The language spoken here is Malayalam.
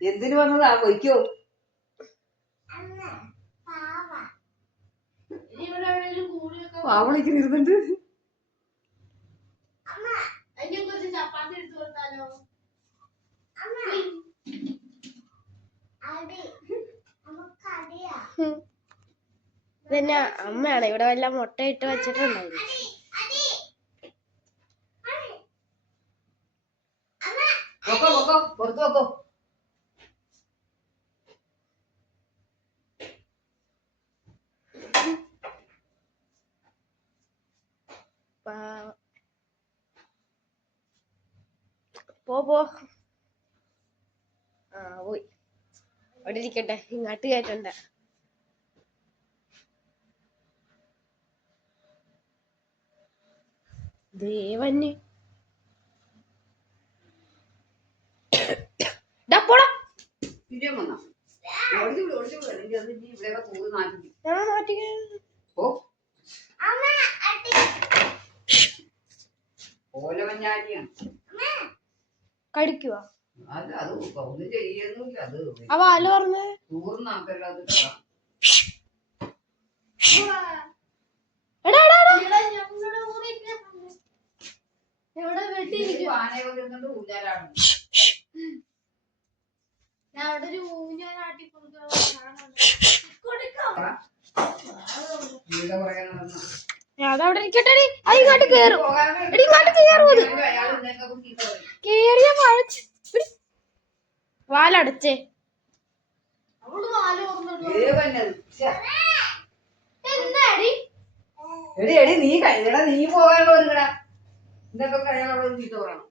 എന്തിനു വന്നതാ പൊയ്ക്കോ. പാവളിക്ക് ഇരുന്നുണ്ട്. പിന്നെ അമ്മയാണ് ഇവിടെ വല്ല മുട്ടയിട്ട് വെച്ചിട്ടുണ്ടായിരുന്നു. പോ പോയി അവിടെ ഇരിക്കട്ടെ, ഇങ്ങോട്ട് കേട്ടണ്ട. ദേവന് കടിക്കുവാ. അവ ആല് പറഞ്ഞേ അതവിടെ ഇരിക്കട്ടെടി. അത് ഇങ്ങോട്ട് കേറും. ഇങ്ങോട്ട് കേറും. കേറിയ വാലടച്ചേ. നീ പോകാനുള്ള ഇതൊക്കെ കഴിയാനുള്ള ചീത്ത പറയണം.